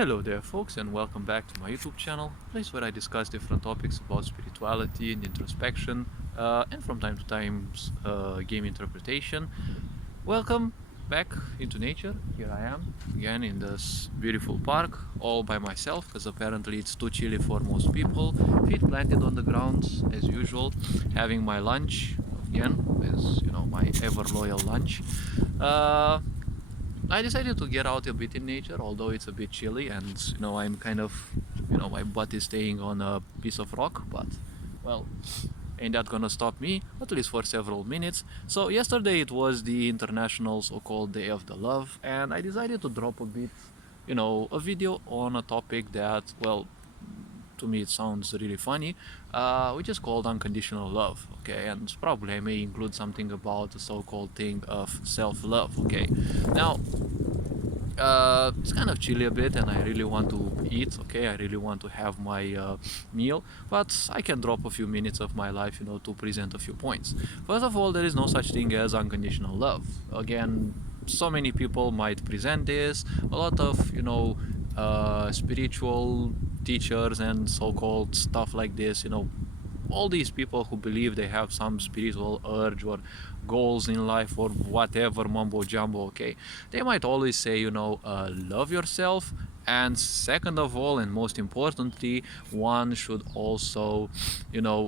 Hello there, folks, and welcome back to my YouTube channel, place where I discuss different topics about spirituality and introspection, and from time to time, game interpretation. Welcome back into nature. Here I am again in this beautiful park, all by myself, because apparently it's too chilly for most people. Feet planted on the ground, as usual, having my lunch again, as you know, my ever loyal lunch. I decided to get out a bit in nature, although it's a bit chilly, and I'm kind of, my butt is staying on a piece of rock, but well, ain't that gonna stop me, at least for several minutes. So yesterday it was the International so-called Day of the Love, and I decided to drop a bit, a video on a topic that, well, to me it sounds really funny, which is called unconditional love. Okay, and probably I may include something about the so-called thing of self-love. Okay, now it's kind of chilly a bit and I really want to eat. Okay, I really want to have my meal, but I can drop a few minutes of my life, to present a few points. First of all, there is no such thing as unconditional love. Again, so many people might present this, a lot of spiritual teachers and so-called stuff like this, all these people who believe they have some spiritual urge or goals in life or whatever mumbo jumbo. Okay, they might always say, love yourself, and second of all, and most importantly, one should also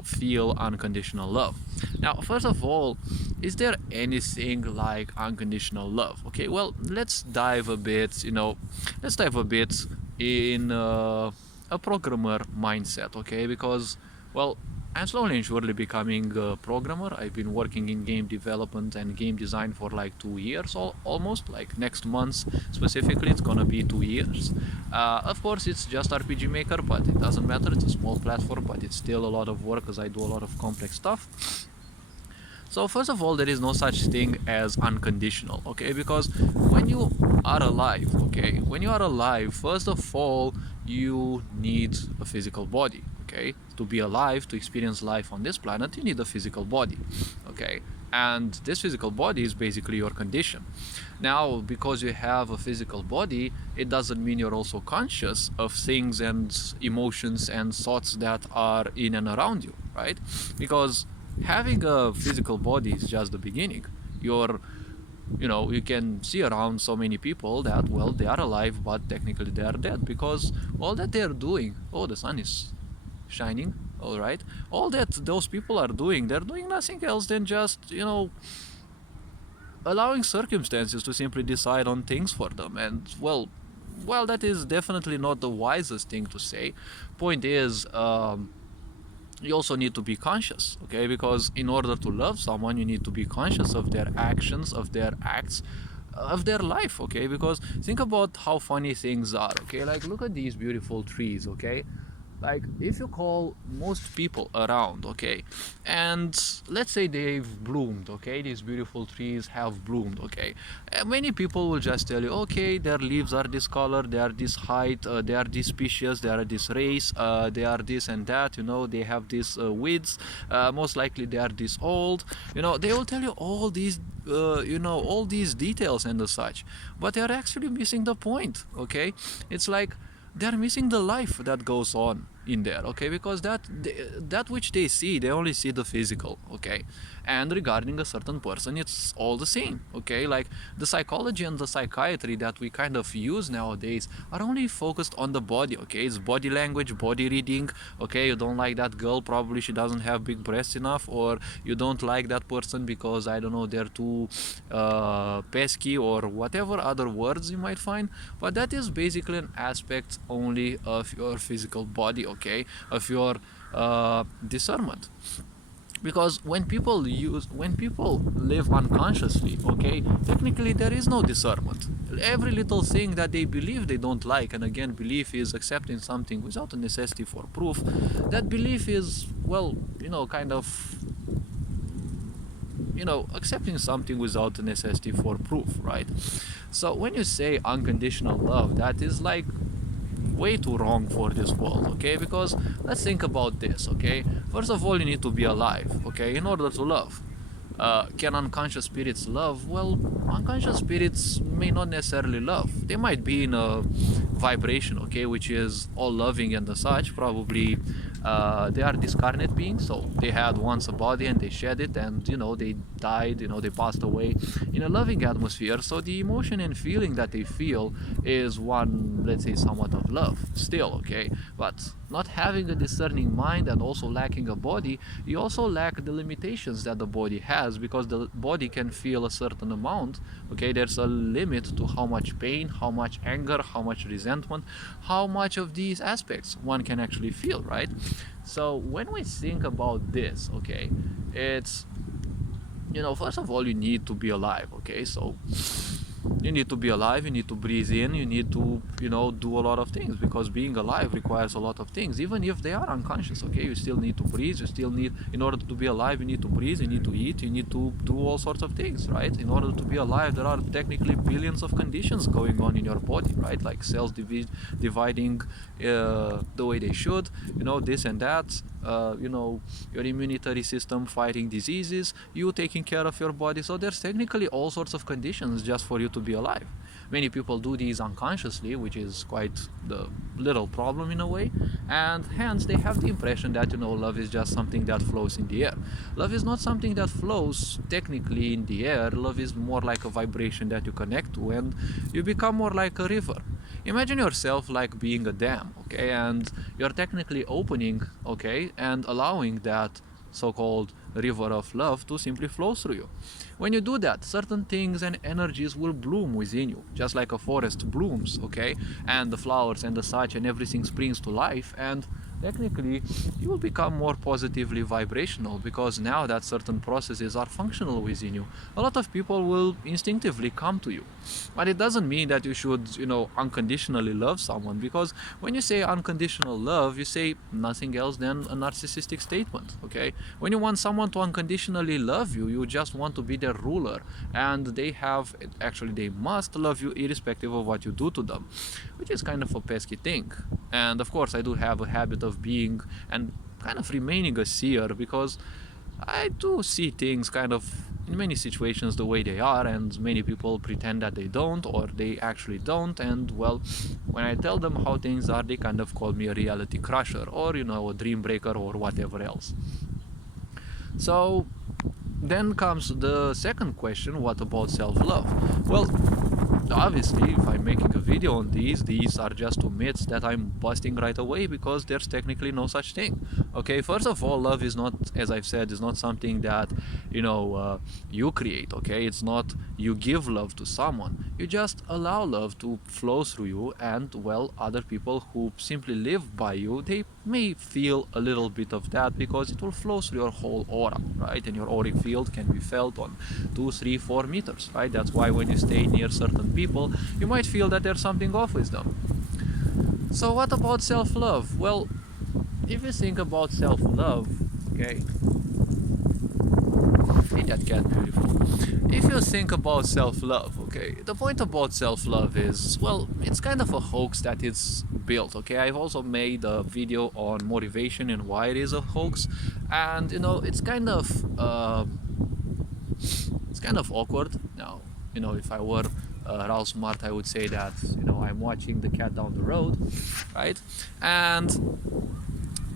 feel unconditional love. Now, first of all, is there anything like unconditional love? Okay, well, let's dive a bit in a programmer mindset. Okay, because, well, I'm slowly and surely becoming a programmer. I've been working in game development and game design for like 2 years, almost. Like next month specifically, it's gonna be 2 years. Of course, it's just RPG Maker, but it doesn't matter. It's a small platform, but it's still a lot of work because I do a lot of complex stuff. So first of all, there is no such thing as unconditional, okay? Because when you are alive, okay, first of all, you need a physical body, okay? To be alive, to experience life on this planet, you need a physical body, okay? And this physical body is basically your condition. Now, because you have a physical body, it doesn't mean you're also conscious of things and emotions and thoughts that are in and around you, right? Because having a physical body is just the beginning. You can see around so many people that, well, they are alive, but technically they are dead, because all that they are doing, oh, the sun is shining, all right, all that those people are doing, they're doing nothing else than just, allowing circumstances to simply decide on things for them. And well, that is definitely not the wisest thing to say. Point is, you also need to be conscious, okay? Because in order to love someone, you need to be conscious of their actions, of their acts, of their life, okay? Because think about how funny things are, okay? Like, look at these beautiful trees, okay? Like, if you call most people around, okay, and let's say they've bloomed, okay, these beautiful trees have bloomed, okay, and many people will just tell you, okay, their leaves are this color, they are this height, they are this species, they are this race, they are this and that, they have this width, most likely they are this old, they will tell you all these all these details and such, but they are actually missing the point, okay? It's like they're missing the life that goes on in there, okay? Because that which they see, they only see the physical, okay? And regarding a certain person, it's all the same, okay? Like, the psychology and the psychiatry that we kind of use nowadays are only focused on the body, okay? It's body language, body reading, okay? You don't like that girl, probably she doesn't have big breasts enough, or you don't like that person because, I don't know, they're too pesky, or whatever other words you might find. But that is basically an aspect only of your physical body, okay, of your discernment. Because when people live unconsciously, okay, technically there is no discernment. Every little thing that they believe they don't like, and again, belief is accepting something without a necessity for proof, that belief is, well, kind of, accepting something without a necessity for proof, right? So when you say unconditional love, that is like way too wrong for this world, okay? Because let's think about this, okay? First of all, you need to be alive, okay, in order to love. Can unconscious spirits love? Well, unconscious spirits may not necessarily love. They might be in a vibration, okay, which is all loving and the such. Probably they are discarnate beings, so they had once a body and they shed it, and they died, they passed away in a loving atmosphere. So the emotion and feeling that they feel is one, let's say, somewhat of love still, okay. But not having a discerning mind and also lacking a body, you also lack the limitations that the body has, because the body can feel a certain amount, okay. There's a limit to how much pain, how much anger, how much resentment, how much of these aspects one can actually feel, right? So when we think about this, okay, it's, first of all, you need to be alive, okay. So you need to be alive, you need to breathe in, you need to do a lot of things, because being alive requires a lot of things, even if they are unconscious, okay. You still need to breathe, you still need, in order to be alive, you need to breathe, you need to eat, you need to do all sorts of things, right? In order to be alive, there are technically billions of conditions going on in your body, right? Like cells dividing the way they should, this and that, your immunity system fighting diseases, you taking care of your body. So there's technically all sorts of conditions just for you to be alive. Many people do these unconsciously, which is quite the little problem in a way, and hence they have the impression that love is just something that flows in the air. Love is not something that flows technically in the air. Love is more like a vibration that you connect to, and you become more like a river. Imagine yourself like being a dam, okay, and you're technically opening, okay, and allowing that so-called river of love to simply flow through you. When you do that, certain things and energies will bloom within you, just like a forest blooms, okay, and the flowers and the such and everything springs to life, and technically you will become more positively vibrational, because now that certain processes are functional within you, a lot of people will instinctively come to you. But it doesn't mean that you should unconditionally love someone, because when you say unconditional love, you say nothing else than a narcissistic statement, okay. When you want someone to unconditionally love you, you just want to be their ruler, and they must love you irrespective of what you do to them, which is kind of a pesky thing. And of course, I do have a habit of being and kind of remaining a seer, because I do see things kind of in many situations the way they are, and many people pretend that they don't, or they actually don't. And well, when I tell them how things are, they kind of call me a reality crusher, or a dream breaker, or whatever else. So then comes the second question: what about self-love? Well, obviously, if I'm making a video on these are just two myths that I'm busting right away, because there's technically no such thing. Okay, first of all, love is not, as I've said, is not something that you create. Okay, it's not you give love to someone. You just allow love to flow through you, and well, other people who simply live by you, they may feel a little bit of that, because it will flow through your whole aura, right? And your auric field can be felt on 2, 3, 4 meters, right? That's why when you stay near certain people, you might feel that there's something off with them. So what about self-love? Well, if you think about self-love, okay, ain't that cat beautiful? If you think about self-love, okay, the point about self-love is, well, it's kind of a hoax that it's built, okay. I've also made a video on motivation and why it is a hoax, and it's kind of awkward. Now, if I were Raul Smart, I would say that I'm watching the cat down the road, right? And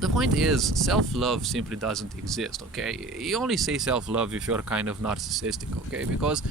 the point is, self-love simply doesn't exist, okay? You only say self-love if you're kind of narcissistic, okay? Because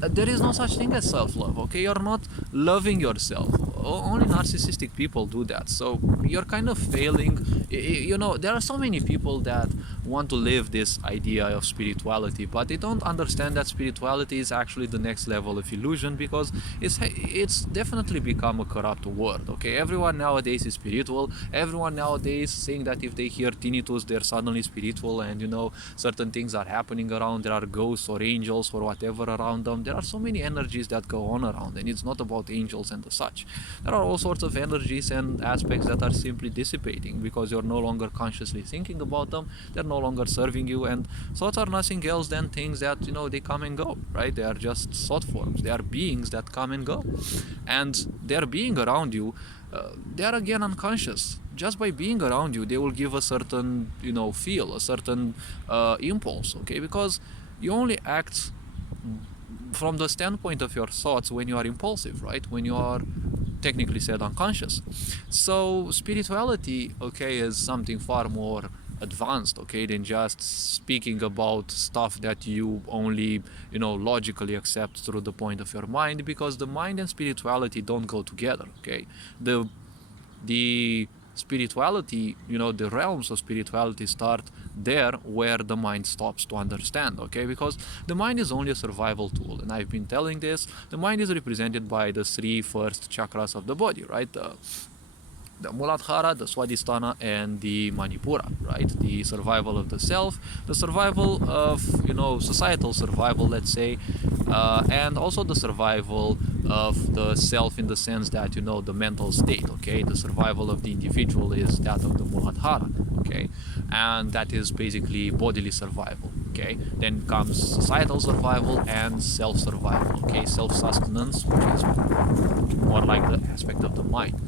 there is no such thing as self-love, okay? You're not loving yourself. Only narcissistic people do that. So you're kind of failing. There are so many people that want to live this idea of spirituality, but they don't understand that spirituality is actually the next level of illusion, because it's definitely become a corrupt word, okay? Everyone nowadays is spiritual. Everyone nowadays saying that if they hear tinnitus, they're suddenly spiritual, and certain things are happening around. There are ghosts or angels or whatever around them. There are so many energies that go on around, and it's not about angels and the such. There are all sorts of energies and aspects that are simply dissipating, because you're no longer consciously thinking about them. They're no longer serving you, and thoughts are nothing else than things that they come and go, right? They are just thought forms. They are beings that come and go, and they're being around you. They are again unconscious. Just by being around you, they will give a certain feel, a certain impulse, okay? Because You only act from the standpoint of your thoughts when you are impulsive, right? When you are technically said unconscious. So spirituality, okay, is something far more advanced, okay, than just speaking about stuff that you only, logically accept through the point of your mind, because the mind and spirituality don't go together, okay. The spirituality, the realms of spirituality start there where the mind stops to understand, okay, because the mind is only a survival tool, and I've been telling this. The mind is represented by the three first chakras of the body, right? The Muladhara, the Swadhisthana, and the Manipura, right? The survival of the self, the survival of, societal survival, let's say, and also the survival of the self in the sense that, the mental state, okay? The survival of the individual is that of the Muladhara, okay? And that is basically bodily survival, okay? Then comes societal survival and self-survival, okay? Self-sustenance, which is more like the aspect of the mind.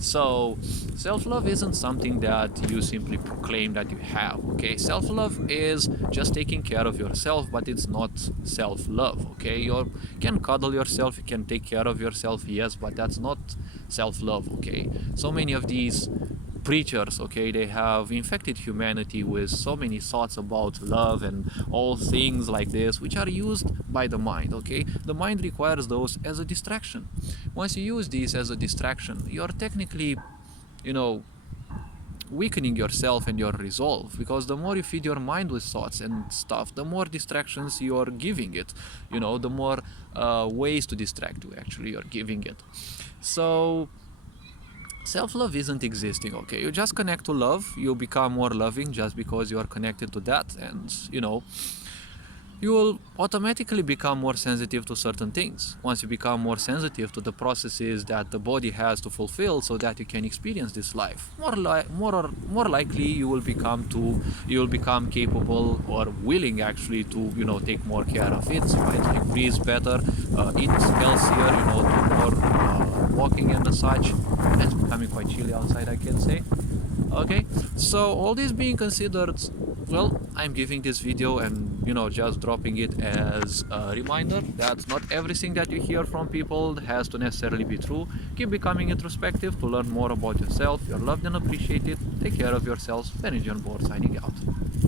So self-love isn't something that you simply proclaim that you have, okay? Self-love is just taking care of yourself, but it's not self-love, okay? You can cuddle yourself, you can take care of yourself, yes, but that's not self-love, okay? So many of these preachers, okay, they have infected humanity with so many thoughts about love and all things like this, which are used by the mind, okay. The mind requires those as a distraction. Once you use these as a distraction, you're technically, weakening yourself and your resolve, because the more you feed your mind with thoughts and stuff, the more distractions you're giving it, the more ways to distract you actually you're giving it. So self-love isn't existing, okay. You just connect to love, you become more loving just because you are connected to that, and you will automatically become more sensitive to certain things. Once you become more sensitive to the processes that the body has to fulfill so that you can experience this life, more likely you will become capable or willing actually to take more care of it, right? Like breathe better, eat healthier, do more walking and such. It's becoming quite chilly outside, I can say. Okay, so all this being considered, well, I'm giving this video and just dropping it as a reminder that not everything that you hear from people has to necessarily be true. Keep becoming introspective to learn more about yourself. You're loved and appreciated. Take care of yourselves. Benny John Board signing out.